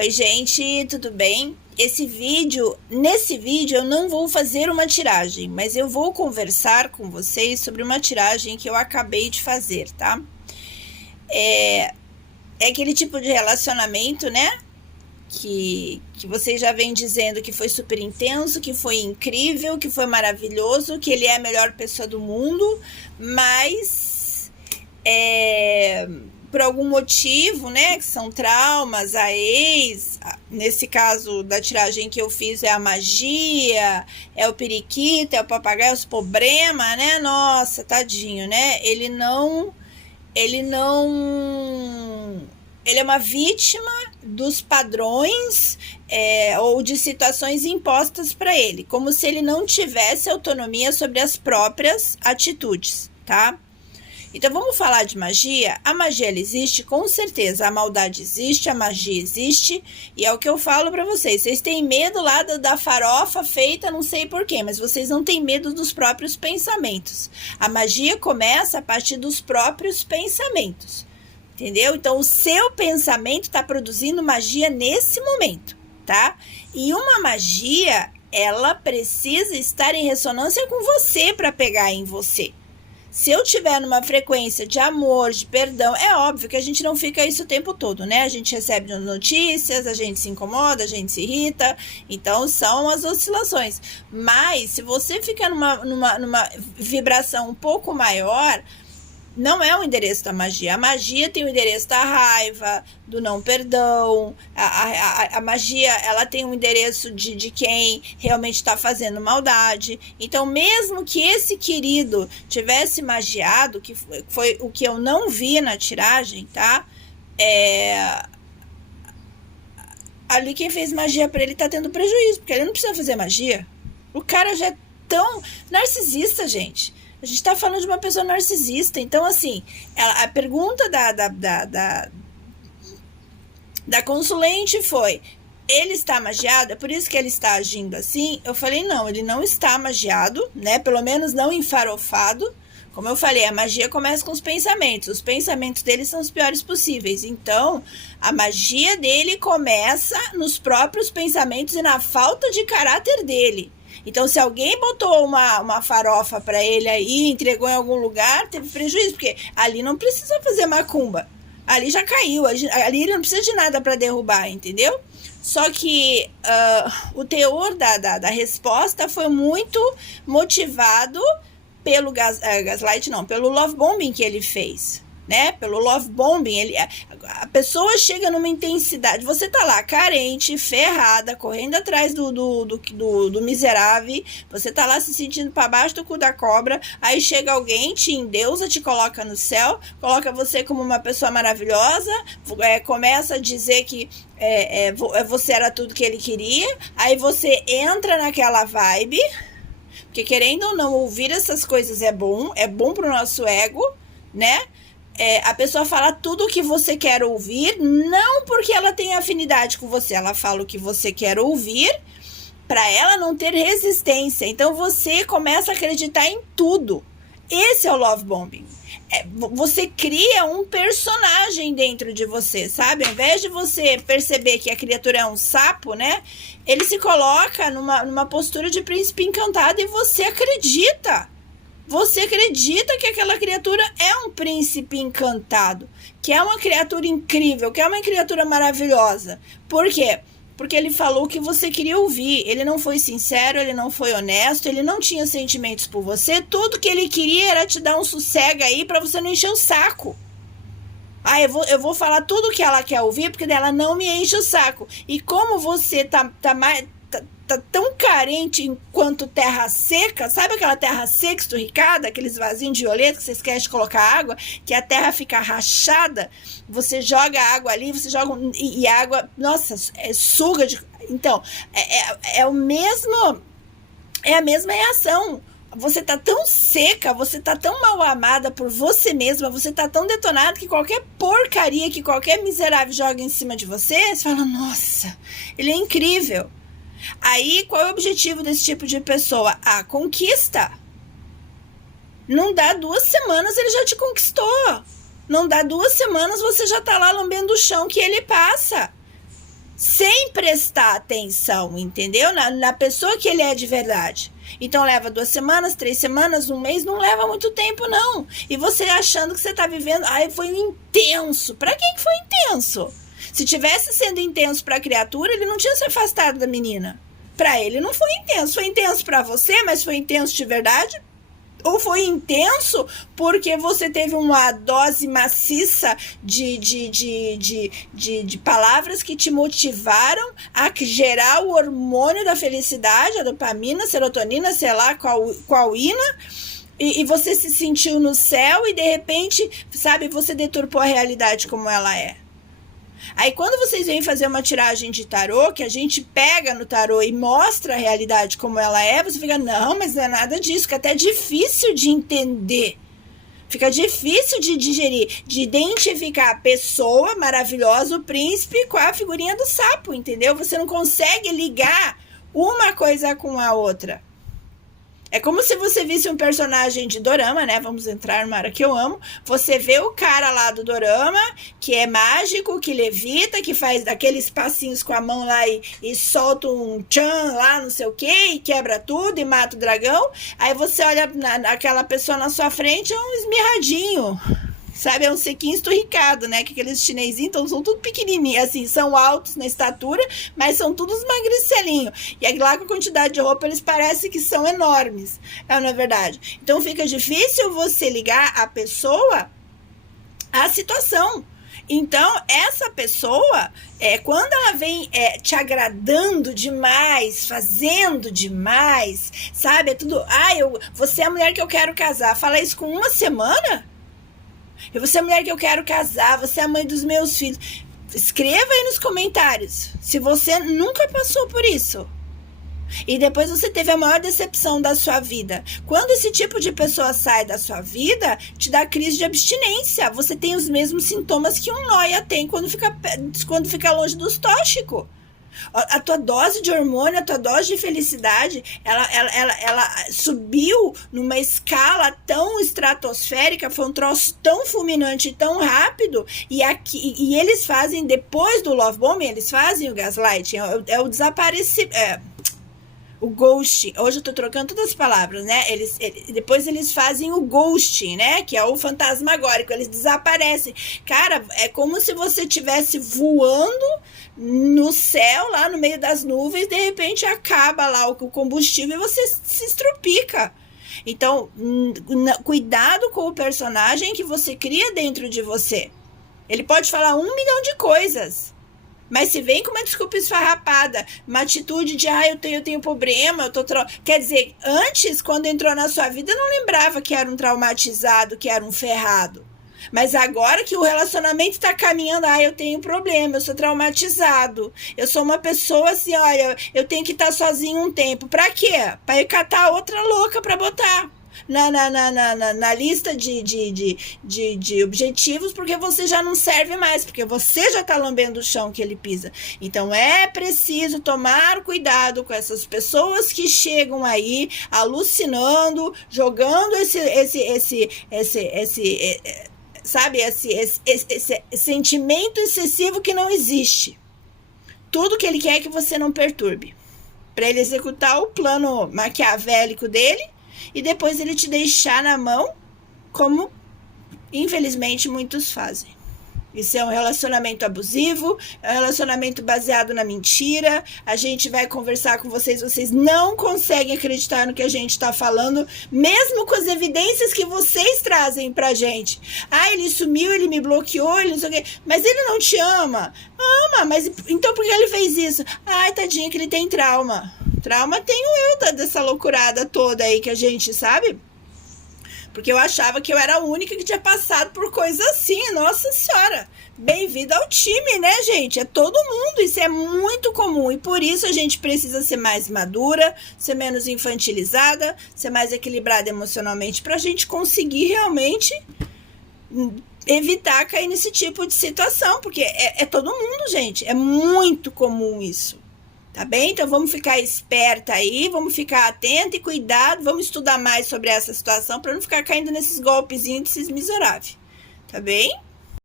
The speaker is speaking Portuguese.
Oi, gente, tudo bem? Nesse vídeo eu não vou fazer uma tiragem, mas eu vou conversar com vocês sobre uma tiragem que eu acabei de fazer, tá? É aquele tipo de relacionamento, né? Que vocês já vêm dizendo que foi super intenso, que foi incrível, que foi maravilhoso, que ele é a melhor pessoa do mundo, mas por algum motivo, né, que são traumas, a ex, nesse caso da tiragem que eu fiz é a magia, é o periquito, é o papagaio, os problemas, né, nossa, tadinho, né, ele é uma vítima dos padrões ou de situações impostas para ele, como se ele não tivesse autonomia sobre as próprias atitudes, tá? Então vamos falar de magia. A magia ela existe, com certeza. A maldade existe, a magia existe, e é o que eu falo para vocês. Vocês têm medo lá da farofa feita, não sei porquê, mas vocês não têm medo dos próprios pensamentos. A magia começa a partir dos próprios pensamentos. Entendeu? Então, o seu pensamento está produzindo magia nesse momento, tá? E uma magia, ela precisa estar em ressonância com você para pegar em você. Se eu tiver numa frequência de amor, de perdão, é óbvio que a gente não fica isso o tempo todo, né? A gente recebe notícias, a gente se incomoda, a gente se irrita, então são as oscilações. Mas, se você fica numa vibração um pouco maior, não é o endereço da magia. A magia tem o endereço da raiva, do não perdão. A magia, ela tem um endereço de quem realmente está fazendo maldade. Então, mesmo que esse querido tivesse magiado, que foi o que eu não vi na tiragem, tá? Ali quem fez magia para ele tá tendo prejuízo, porque ele não precisa fazer magia. O cara já é tão narcisista, gente. A gente tá falando de uma pessoa narcisista. Então, assim, a pergunta da consulente foi: ele está magiado? É por isso que ele está agindo assim? Eu falei, não, ele não está magiado, né? Pelo menos não enfarofado. Como eu falei, a magia começa com os pensamentos. Os pensamentos dele são os piores possíveis. Então, a magia dele começa nos próprios pensamentos e na falta de caráter dele. Então, se alguém botou uma farofa para ele aí, entregou em algum lugar, teve prejuízo, porque ali não precisa fazer macumba. Ali já caiu, ali ele não precisa de nada para derrubar, entendeu? Só que o teor da resposta foi muito motivado pelo gaslight, não, pelo love bombing que ele fez, né? Pelo love bombing, a pessoa chega numa intensidade, você tá lá carente, ferrada, correndo atrás do miserável, você tá lá se sentindo para baixo do cu da cobra, aí chega alguém, te endeusa, te coloca no céu, coloca você como uma pessoa maravilhosa, começa a dizer que você era tudo que ele queria, aí você entra naquela vibe, porque querendo ou não, ouvir essas coisas é bom pro nosso ego, né? A pessoa fala tudo o que você quer ouvir, não porque ela tem afinidade com você, ela fala o que você quer ouvir para ela não ter resistência. Então você começa a acreditar em tudo. Esse é o love bombing. Você cria um personagem dentro de você, sabe? Ao invés de você perceber que a criatura é um sapo, né? Ele se coloca numa postura de príncipe encantado e você acredita. Você acredita que aquela criatura é um príncipe encantado, que é uma criatura incrível, que é uma criatura maravilhosa. Por quê? Porque ele falou o que você queria ouvir. Ele não foi sincero, ele não foi honesto, ele não tinha sentimentos por você. Tudo que ele queria era te dar um sossego aí para você não encher o saco. Eu vou falar tudo que ela quer ouvir, porque ela não me enche o saco. E como você tá tão carente enquanto terra seca, sabe aquela terra seca, esturricada, aqueles vasinhos de violeta que você esquece de colocar água, que a terra fica rachada, você joga água ali, você joga e a água, nossa, suga de... Então, é a mesma reação. Você tá tão seca, você tá tão mal amada por você mesma, você tá tão detonada que qualquer porcaria que qualquer miserável joga em cima de você, você fala, nossa, ele é incrível. Aí, qual é o objetivo desse tipo de pessoa? A conquista. Não dá 2 semanas, ele já te conquistou. Não dá 2 semanas, você já tá lá lambendo o chão que ele passa. sem prestar atenção, entendeu? Na pessoa que ele é de verdade. Então leva 2 semanas, 3 semanas, 1 mês, não leva muito tempo, não. E você achando que você tá vivendo, foi um intenso. Pra que foi intenso? Se tivesse sendo intenso pra criatura, ele não tinha se afastado da menina. Pra ele não foi intenso pra você, mas foi intenso de verdade? Ou foi intenso porque você teve uma dose maciça de palavras que te motivaram a gerar o hormônio da felicidade, a dopamina, serotonina, sei lá qual ina, e você se sentiu no céu e de repente, sabe, você deturpou a realidade como ela é. Aí quando vocês vêm fazer uma tiragem de tarô, que a gente pega no tarô e mostra a realidade como ela é, você fica, não, mas não é nada disso, que é até difícil de entender. Fica difícil de digerir, de identificar a pessoa maravilhosa, o príncipe, com a figurinha do sapo, entendeu? Você não consegue ligar uma coisa com a outra. É como se você visse um personagem de dorama, né? Vamos entrar numa área que eu amo. Você vê o cara lá do dorama, que é mágico, que levita, que faz aqueles passinhos com a mão lá e solta um tchan lá, não sei o quê, e quebra tudo e mata o dragão. Aí você olha aquela pessoa na sua frente, é um esmirradinho. Sabe, é um sequinho esturricado, né? Que aqueles chinesinhos então, são tudo pequenininhos, assim, são altos na estatura, mas são todos magricelinhos. E aí, lá com a quantidade de roupa, eles parecem que são enormes. Não é verdade? Então, fica difícil você ligar a pessoa à situação. Então, essa pessoa, quando ela vem te agradando demais, fazendo demais, sabe? É tudo, você é a mulher que eu quero casar. Fala isso com 1 semana? Você é a mulher que eu quero casar, você é a mãe dos meus filhos. Escreva aí nos comentários se você nunca passou por isso. E depois você teve a maior decepção da sua vida. Quando esse tipo de pessoa sai da sua vida, te dá crise de abstinência. Você tem os mesmos sintomas que um nóia tem quando fica longe dos tóxicos. A tua dose de hormônio, a tua dose de felicidade, ela subiu numa escala tão estratosférica, foi um troço tão fulminante, tão rápido, e eles fazem, depois do love bombing, eles fazem o gaslighting, o desaparecimento, o ghost. Hoje eu tô trocando todas as palavras, né? Depois eles fazem o ghosting, né? Que é o fantasmagórico. Eles desaparecem. Cara, é como se você estivesse voando no céu, lá no meio das nuvens, de repente acaba lá o combustível e você se estrupica. Então, cuidado com o personagem que você cria dentro de você. Ele pode falar 1 milhão de coisas, mas se vem com uma desculpa esfarrapada, uma atitude de, eu tenho problema, quer dizer, antes, quando entrou na sua vida, não lembrava que era um traumatizado, que era um ferrado. Mas agora que o relacionamento está caminhando, eu tenho problema, eu sou traumatizado, eu sou uma pessoa assim, olha, eu tenho que estar sozinho um tempo. Pra quê? Pra ir catar outra louca pra botar na lista de objetivos, porque você já não serve mais, porque você já está lambendo o chão que ele pisa. Então é preciso tomar cuidado com essas pessoas que chegam aí alucinando, jogando sabe, esse sentimento excessivo que não existe. Tudo que ele quer é que você não perturbe, para ele executar o plano maquiavélico dele e depois ele te deixar na mão, como infelizmente muitos fazem. Isso é um relacionamento abusivo, é um relacionamento baseado na mentira. A gente vai conversar com vocês não conseguem acreditar no que a gente está falando, mesmo com as evidências que vocês trazem pra gente. Ele sumiu, ele me bloqueou, ele não sei o quê. Mas ele não te ama. Ama, mas então por que ele fez isso? Tadinho que ele tem trauma. Trauma tenho eu dessa loucurada toda aí que a gente sabe. Porque eu achava que eu era a única que tinha passado por coisa assim. Nossa Senhora, bem-vindo ao time, né, gente? É todo mundo, isso é muito comum. E por isso a gente precisa ser mais madura, ser menos infantilizada, ser mais equilibrada emocionalmente, pra gente conseguir realmente evitar cair nesse tipo de situação. Porque é todo mundo, gente. É muito comum isso. Tá bem? Então vamos ficar esperta aí, vamos ficar atenta e cuidado, vamos estudar mais sobre essa situação para não ficar caindo nesses golpezinhos desses miseráveis. Tá bem?